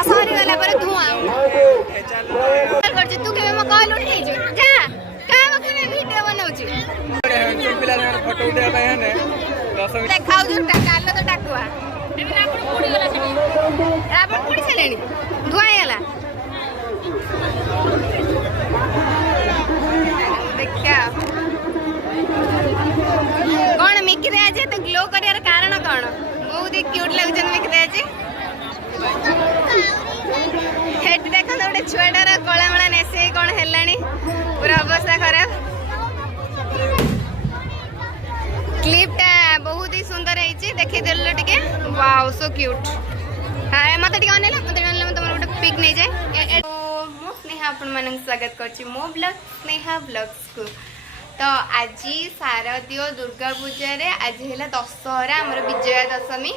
असहरी गला पर धुआं करछ तू केबे म कॉल उठै छु जा का बकने वीडियो बनाउछि हैंडसम पिला ने फोटो उठा पे है ने 10 मिनिट देखाउ जो कालो तो टाकुआ एबे रावण पुडी गला छनी रावण पुडी छलेनी धुआं गला देखा कौन मिकी दे आज तो ग्लो करियार कारण कौन बहुत ही क्यूट लगुछन मिकी दे आज हेट देखो गोटे छुआटार कलामला नेसे कौन हेलानी पूरा अवस्था खराब क्लिपटा बहुत ही सुंदर है देखी देल टिके वाओ सो क्यूट हाय मते टिके अनेला मते गोटे पिक नहीं जाए मो स्नेहा आपण मानक स्वागत करछि मो ब्लॉग स्नेहा ब्लॉग्स को तो आज शारदीय दुर्गा पूजा रे आज है दशहरा आमर विजया दशमी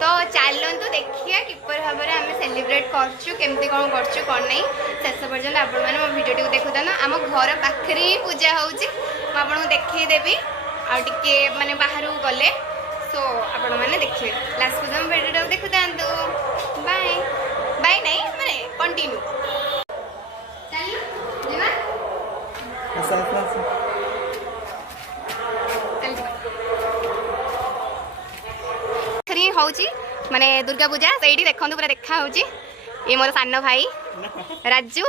तो चलतु देखिए किपर भाव में आम सेलिब्रेट करमती कौन कौन नहीं शेष पर्यटन आपण मैंने मो भिडियो टी देखुता ना आम घर पाखे ही पूजा होपण देखदेवी आगे माने बाहर गले सो आपण मैंने देखिए लास्ट पर्यटन भिडियो देखुता बाय बाय नहीं माने कंटिन्यू माने दुर्गा पूजा से देखो पूरा देखा ये मोर सान भाई राजू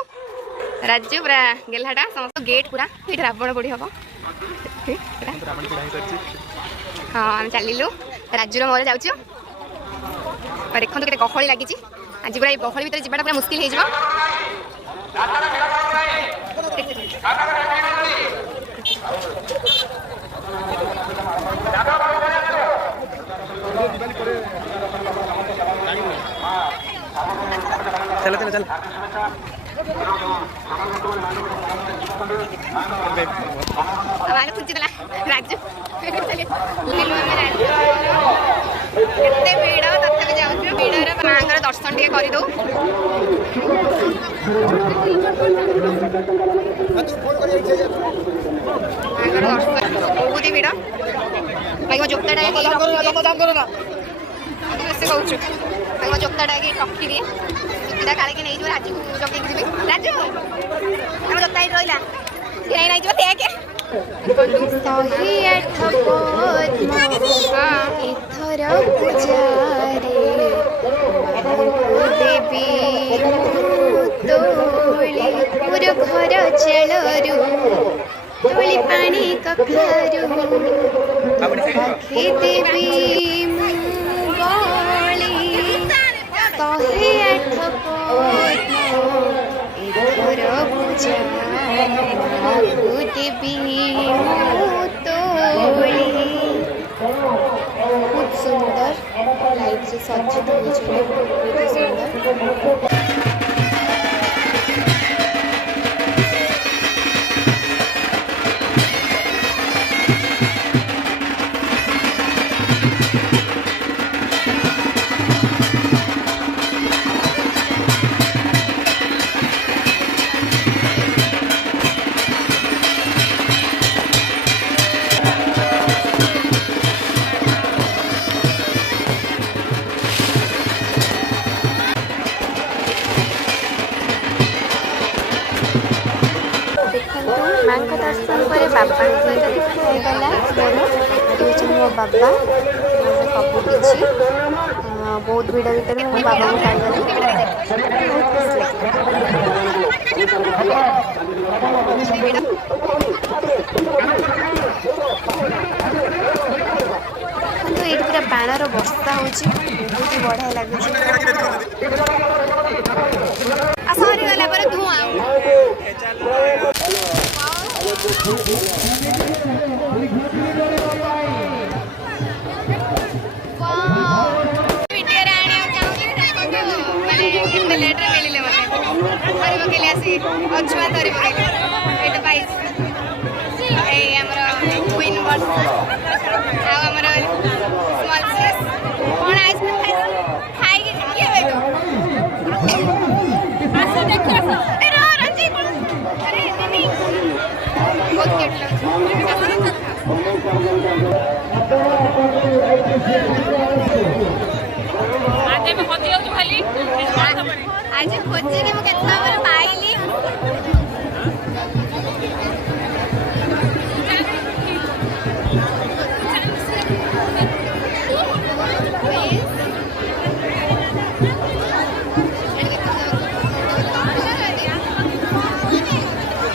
राजू पूरा गेलहाटा समस्त गेट पूरा ये रावण पड़ी हम हाँ आम चलू राजूर मोर जाऊँ देखो के गहली लगी आज पूरा गहली भर जाटा पूरा मुस्किल हो चल चल चल हमारे खुद जितला राजू केते भीड़ तथापि जाऊँ भीड़ माँ दर्शन टे कर दो बहुत ही भीड़ भाई जोताटा कहूँ जोताटा टकी दिए जोता काले नहीं राजू जगे जी राजू आम जोता रहा ये नहीं देखे घर चलरू तोली पानी कखारू देवी तहे आठ पूजा देवी बहुत सुंदर लाइट से सज्जित हो बहुत सुंदर माँ दर्शन पर बाबा देखा मोर मो बाबा सब किसी बहुत भिड़ भितर मो बाबा को पाइगली ये पूरा बाणर वर्षा हो बहुत ही बढ़िया लगे सहरी गला पर धुआं अछुआ धरी पकड़े पाइस क्वीन वर्ष आमर स्मॉल साइज कौन आइसक्रीम खाई किए बहुत क्यूट लगे आज खोजिनी मु केतना बेर पाइली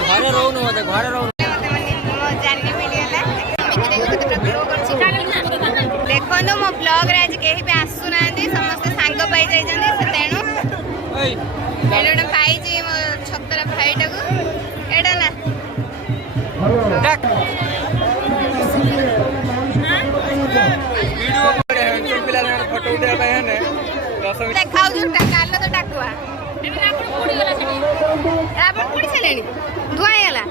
घरे रहू न मते घरे रहू जानी मिलिगला देखो मो ब्लॉग रे आज केही भी आसु ना समस्त सांग पाई जाई से तेणु एडा पाई जे मो छतरा भाईटा को एडा ना वीडियो करे हम पिला फोटो उठा पे है 10 मिनिट देखाउ जो कालो तो डाकुआ रावण पुड़ी चलेनी धुआं गला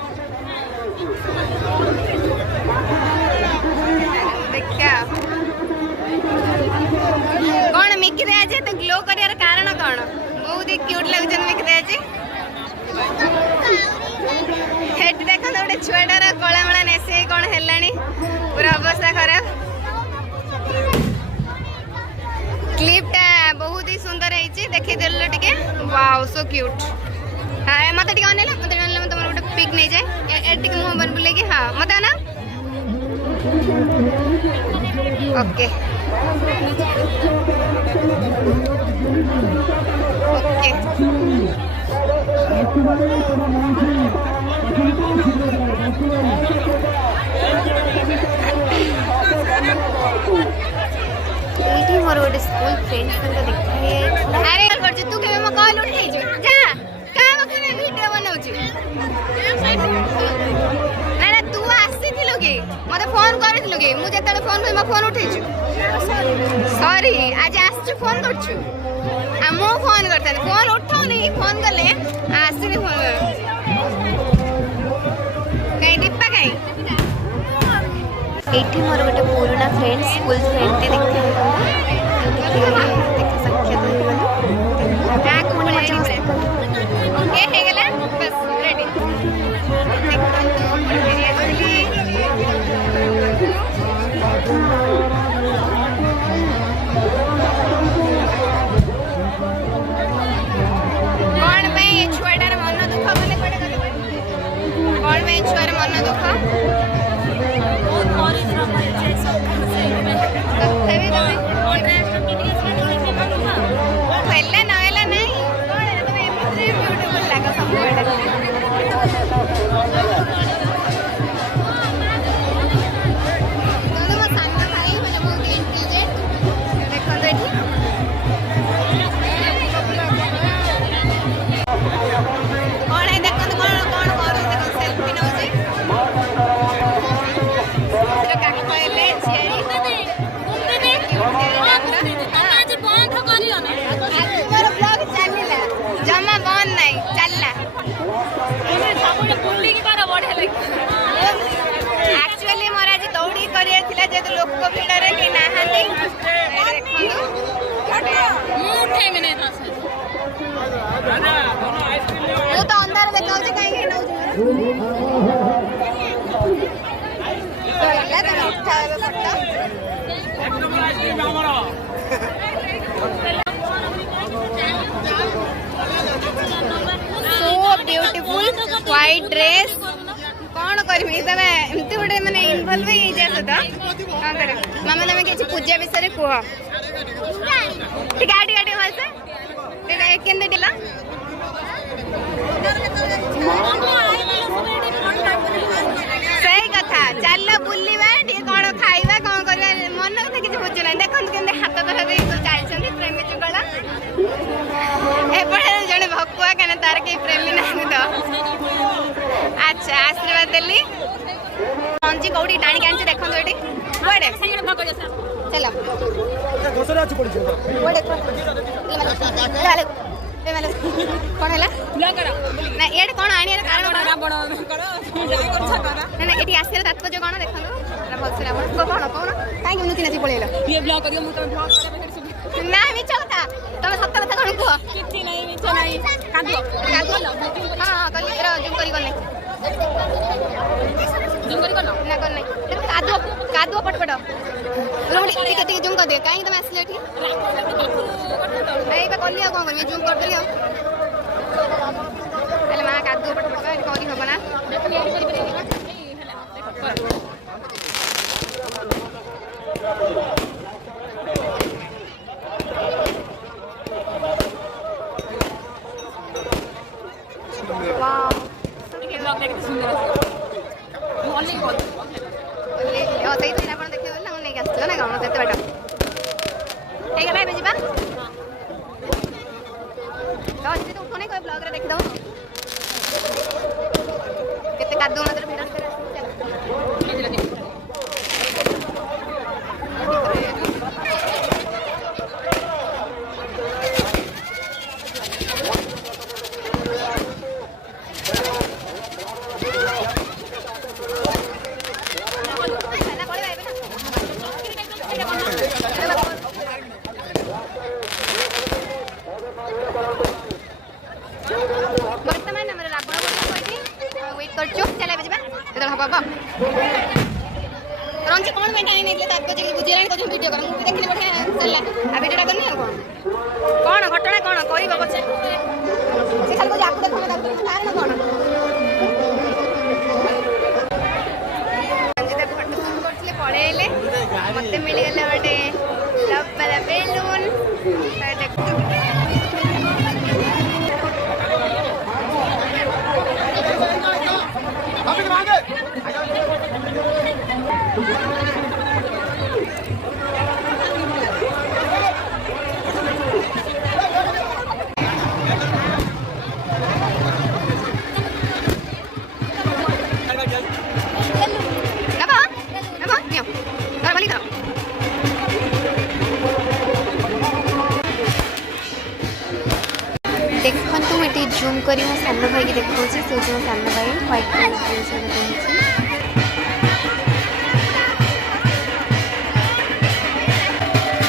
देखा कौन मिकी दे आज तो ग्लो करियार कारण कौन बहुत ही क्यूट लगुछन मिकी दे आज हेट देखो तो गोटे छुआटार कलामला नेसे कौन हेलानी पूरा अवस्था खराब क्लिपटा बहुत ही सुंदर है देखी देलो टिके वाओ सो क्यूट हां मते टिके अनेला मते तमर गोटे पिक नै जाय ए टिके मुंह बन बुले कि हां मते ना ओके ओके एठी मोर गोटे स्कूल फ्रेंड संग देखिए अरे कर तू केबे म कॉल उठै छु जा का बके में वीडियो बनाउछु ना ना तू आसी थिलो के मते फोन करथिलो के मु जेतले फोन कर म फोन उठै छु सॉरी आज आसछु फोन करछु आ मो फोन करथन फोन उठाउ नहीं फोन करले आसी नहीं फोन कहीं डिप्पा कहीं एठी मोर गोटे पुराना फ्रेंड स्कूल फ्रेंड ते देखते देख सकते हो का कोन मजा ओके हे गेला बस रेडी कौन पे छुआटार मन दुख बोले कोडे करे कौन पे छुआर मन दुख पहले नहला नहीं तुम्हें ब्यूटीफुल लगा सब दोनों मो साथ भाई मैंने बहुत इंटेलिजेंट देखो तो एठी कौन है देखो तो कौन कौन करो देखो सेल्फी नउची काका कहले छेड़ी मोर ब्लॉग चलिला जमा बंद नहीं चलला एक्चुअली मोर आज दौड़ी करिया थिला जे तो लोक भीड़ रे के नाहांती देखो तो अंदर देखाउ जे काई के नउ तो उठा photo so beautiful white dress कौन करमी तमे एमती गोटे माने इन्वॉल्व हो जास तो कौन कर मामा ने किछि पूजा विषय कुह गाड़ी गाड़ी वासे केंदे दिला सही कथा चल बुलवा टी कौन खाइबा कौन करबा मन कथा किछि बुझु नै देखन केंदे हाथ धरा दे चालछन प्रेमी जुगला एपड़े जने भकुआ कने तार के प्रेमी नाही तो अच्छा आशीर्वाद देली अंजी कौडी टाणी कांची देखन एटी बडे चलो दोसरे अछि पड़ी छै बडे चले कौन है ब्लॉग करा ना एड कौन आनी रे कारण बड़ा बड़ा करो जाय कर छ करा ना एटी आसीर तात्पर्य कोन देखन बहुत से रावण को कौन काई कि नुती नाची पळेला ये ब्लॉग करियो मु तो ब्लॉग करे ना मिछ कथा तमे सत्य कथा कोन कुह किछि नहीं मिछ नहीं कादो हां कली रे जुम करी कोन ना कर नहीं कादो कादो पटपट रोटी केते जूम कर दे काई तुम आसले एठी एई बा कलिया कोन कर जूम कर देली पहले मा कादो पटपट का करी हो बना वाओ सही तो आप देखिए ना नहीं आसो ना कौन केते बाट ठीक है भाई जीवा तो अच्छे तो उठो नहीं कोई ब्लॉग रे देख दो केते कादो मतलब भिड़ वर्तमान हमर रावण बोली वेट करछु चले बजबा तेल हबा बाप रंजी कोन में टाइम नेले ताको जे बुझिलानी को वीडियो कर मु देखिले बढ़िया चलला आ वीडियोटा करनी आ कोन घटना कोन कहइबो पछे से खाली को आकु देखो कारण कोन रंजी त फोटो शूट करथले पळेले मते मिल गेले बटे लव वाला बेलून देख देखु ये जूम करी मो सान भाई की देखा से जो सान भाई व्हाइट कलर ड्रेस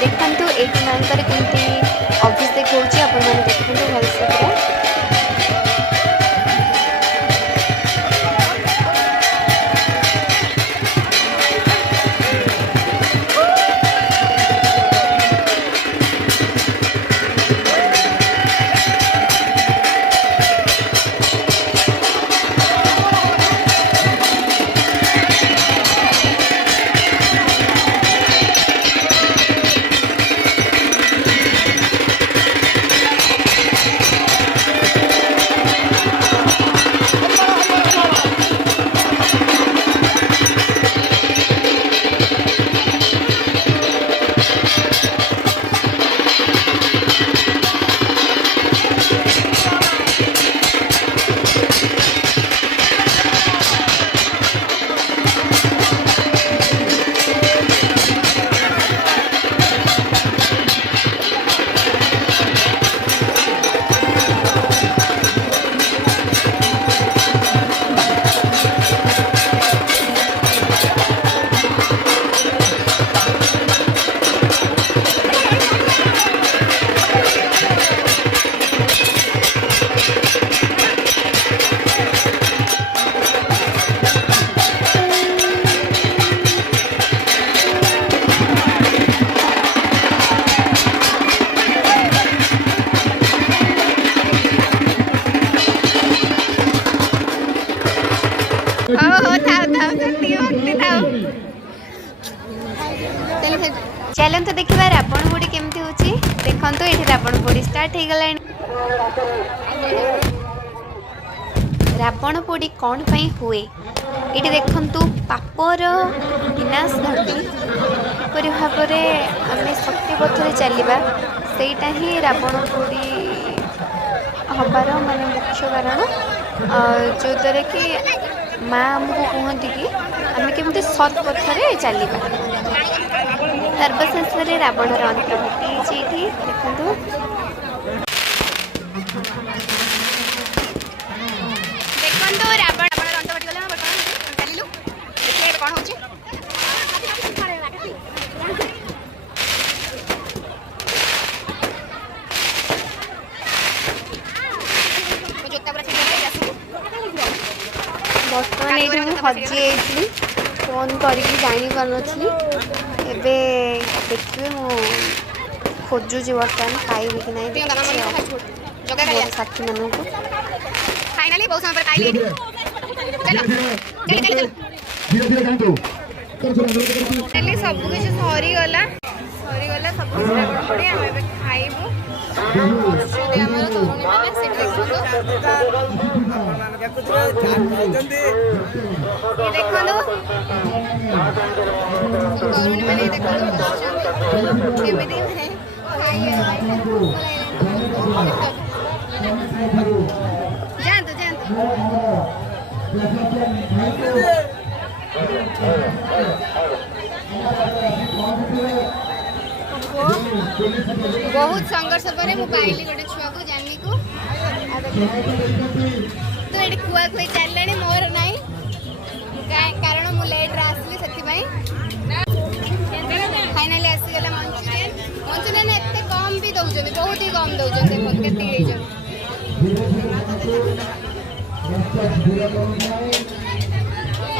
देखु ये कमी ऑफिस देखा आप देखते भलसे चलते देखा रावण पोड़ी केमती होची देखंतु ये रावण पोड़ी स्टार्ट हो गला रावण पोड़ी कौन पई हुए ये देखंतु पापर विनाश घटी परि भाव आम शक्ति पथरे चलवा सेटा ही रावण पोड़ी हबार माने मुख्य कारण जो द्वारा कि माँ आमको कहती कि आम केमती सत् पथरे चलवा सर्वशेष रावण अंत घटी देखो देखो रावण अंत घटी गला चलू देखिए कौन हो जोता पूरा ये हजी जाइली फोन करके जानी पारनथली एबे देखिए मो खोजुची बर्तमान पाइबी कि नहीं साथी मानू फाइनली बहुत समय पर पाइली चलो चलो सब कुछ सरी गला सब कुछ पड़े हम एबे खाइबू जे हमर तरुणी माने सेट देखो ये देखो तरुणी माने देखो केमिति है जानतो बहुत संघर्ष पर पाइली गोटे छुआ को जानी को तो ये खुआ खुई चलने मोर नहीं कारण मु लेट आसली से फाइनाली आसीगला मंचूरियन एत कम भी दौरान बहुत ही कम दौरान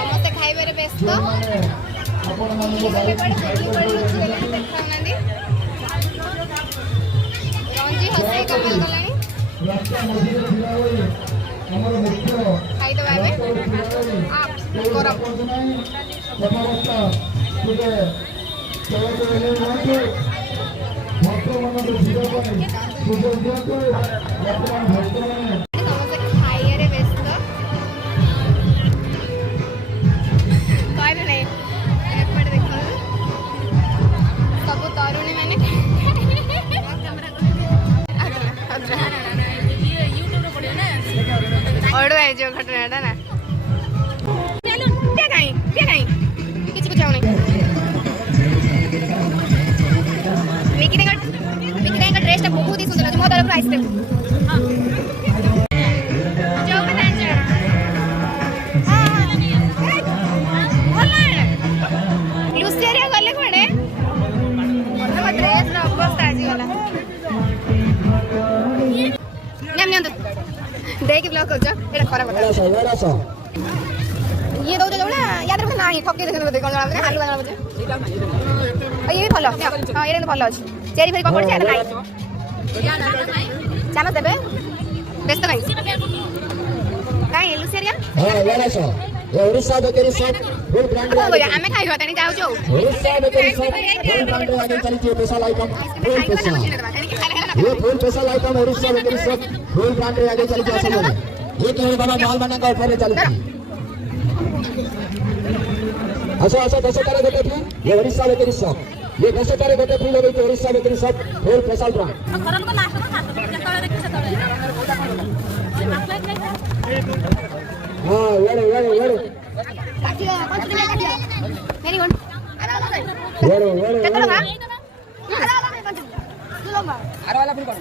समस्ते खाइबार व्यस्त रंजी हसी कमाल गलानी खाईदबा गरम खाइबार व्यस्त कहले नहीं एपटे देख सब तरुणी मैंने अड़ो है जो घटना ना किसी कुछ नहीं ड्रेस बहुत ही सुंदर मो तरफ आइसक्रीम लुसिया गले कड़े ड्रेस अवस्था आजीगला देख ब्लॉग कर खराब ये दो जो याद रख ना ठके देख कौन जଣା हालू जଣା बजे ये भी भलो हां ये भलो अछि चेरी फेरी पकड़ छै ना चलो देबे व्यस्त नहीं काई लुसेरिया हां यारा छ ये Odisha bakery shop full brand हमें खाइ होतनी जाउ जो Odisha bakery shop full brand आगे चली जे स्पेशल आइटम फुल पैसा ये full special item Odisha bakery shop full brand आगे चली जे असल में ये तो बड़ा माल बना का ऊपर चलती अच्छा 10 तारे गोटे फ्री ये ओडिसा बेकरी शॉप ये 10 तारे गोटे फ्री लगे तो Odisha bakery shop full special brand खरन को लास्ट में खातो जतले देखि सेतले हां वेरे काटिया वेरी गुड वेरे केतलो बा आरे वाला फिर करू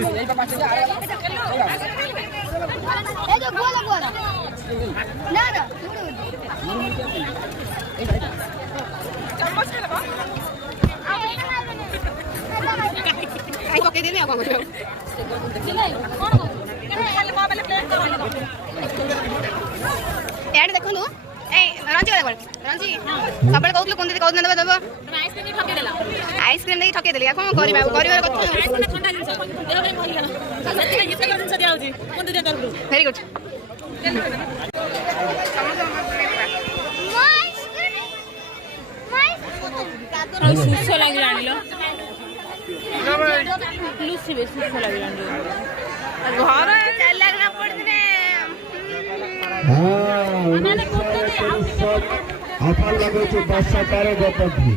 यही पे 5 आरे वाला ए जो बोला ना चम्मच ले बा आई पके देबे अपन को खाली मोबाइल प्ले कर ऐड देखो नु ए रंजी वाला रंजी सबले कहउतले कोन दे देबे देबो आइसक्रीम नहीं ठके देला आइसक्रीम नहीं ठके देली कोन करबा करिवार कथा आइसक्रीम ठंडा जिंस देह में भल गेला सच्ची ये जिंस दिया होजी कोन दे तरफ वेरी गुड सुसो लागलानी लो लुसी बे सुसो लागलानी घर चल लागना पड़ने माने कोते अपन लगे छ 10 तारे गोपी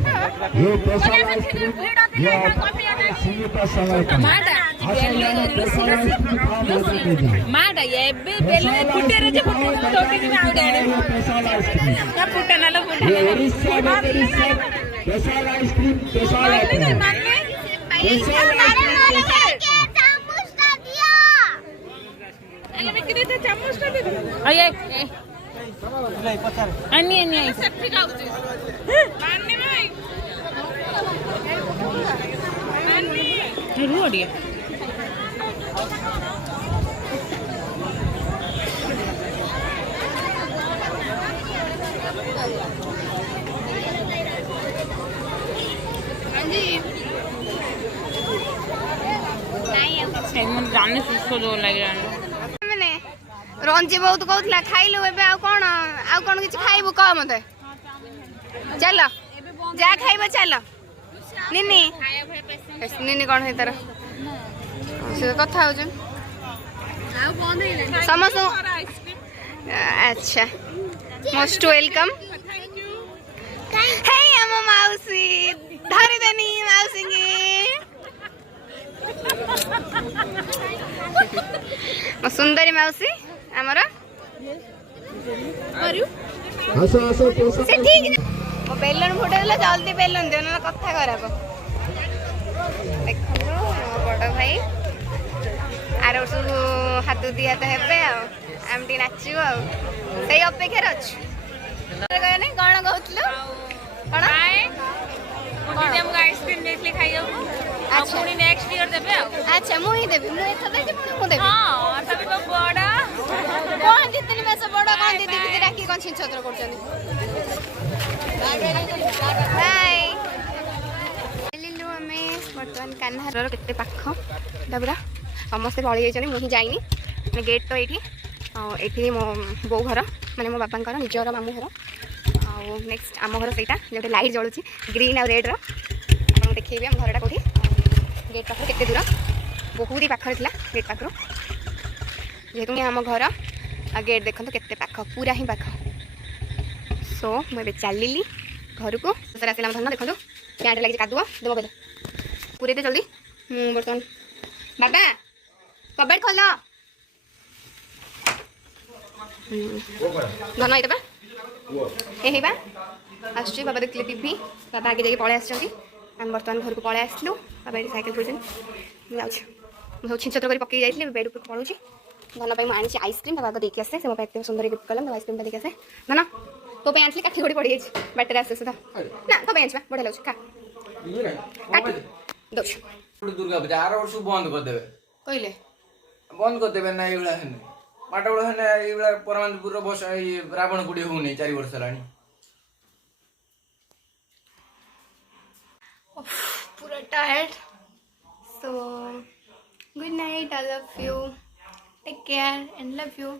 ये स्पेशल आइसक्रीम ये सीमित समय पर माडा ये बेले फुटेरे जे फुटे तोटी दिन आवडे स्पेशल आइसक्रीम या फुटे नालो फुटे ये Odisha bakery shop special ice cream special item अरे मैं किने ते चम्मच दे दे अये अन्नी सेफ्टी खाउची अन्नी भाई अन्नी रुडिया पानी सुख जो लगे मैंने रंजी बहुत कहला खाइलु एबे आ कोन किछ खाइबु कह मते चल जा खाइब चल निनी निनी कोन हे तर से कथा हो जे समस्त अच्छा मोस्ट वेलकम हे हम माउसी धरी देनी माउसी मो सुंदरी माउसी हमर आसो आसो पैसा से ठीक मो बेलन फुटेला जल्दी बेलन दे ना कथा खराब देखो बड़ भाई आर वर्ष हाथ दिया तो हेबे आमटी नाचू सही अपेक्षा अच्छु नहीं कौन कहूँ कौन आइसक्रीम देखले खाइयो अच्छा पुणी नेक्स्ट ईयर देबे अच्छा मु ही देबी मु एथर देबी मु देबी हां तबे तो बड़ा कौन जितनी में से बड़ा कौन दीदी दीदी राखी कौन छिन छत्र करछनी बाय लिलु हमें वर्तमान कान्हार केते पाख डबरा समस्त पळि जाइछनी मु ही जाइनी माने गेट तो एठी मो बो घर माने मो बापा निजर मामू घर आ नेक्स्ट आम घर सहीटा जो लाइट जलुची ग्रीन आ रेड आपको देखिए आम घरटा कौटी गेट पाख केते दूर बहुत ही पाखरे थिला गेट पाखरो जेहेतु आम घर आ गेट देखो केते पाख पूरा ही पाख सो मुझे चलि घर को सर आसला धन देखो प्यांट लगे कादुआ देव बेले पूरे जल्दी बर्तमान बाबा कबेट खोल धन ये हे बा आसुची बाबा देखले टीवी बाबा आगे जाके पळे आछंती हम बर्तमान घर को पळे आसलु बाबा ये साइकिल पुजन जाउ सब छिनछत्र कर पकई जाइले बेड ऊपर पळुची धन पाई आनी आइसक्रीम बाबा देखे आसे से मो एत सुंदर गिफ्ट कलम आइसक्रीम देखे आसे धन तो पे आनली काठी गोड़ी पड़ी जाइछ बैटरी आसे सुधा ना तो बेंच में बढ़िया लागछ खा दोछ दुर्गा पूजा आर वर्ष बंद कर देबे कइले बंद कर देबे ना एबला हने माटबळ हने एबला परमानंदपुर बस रावण गुडी होउनी 4 वर्ष लानी पूरा tired so good night I love you take care and love you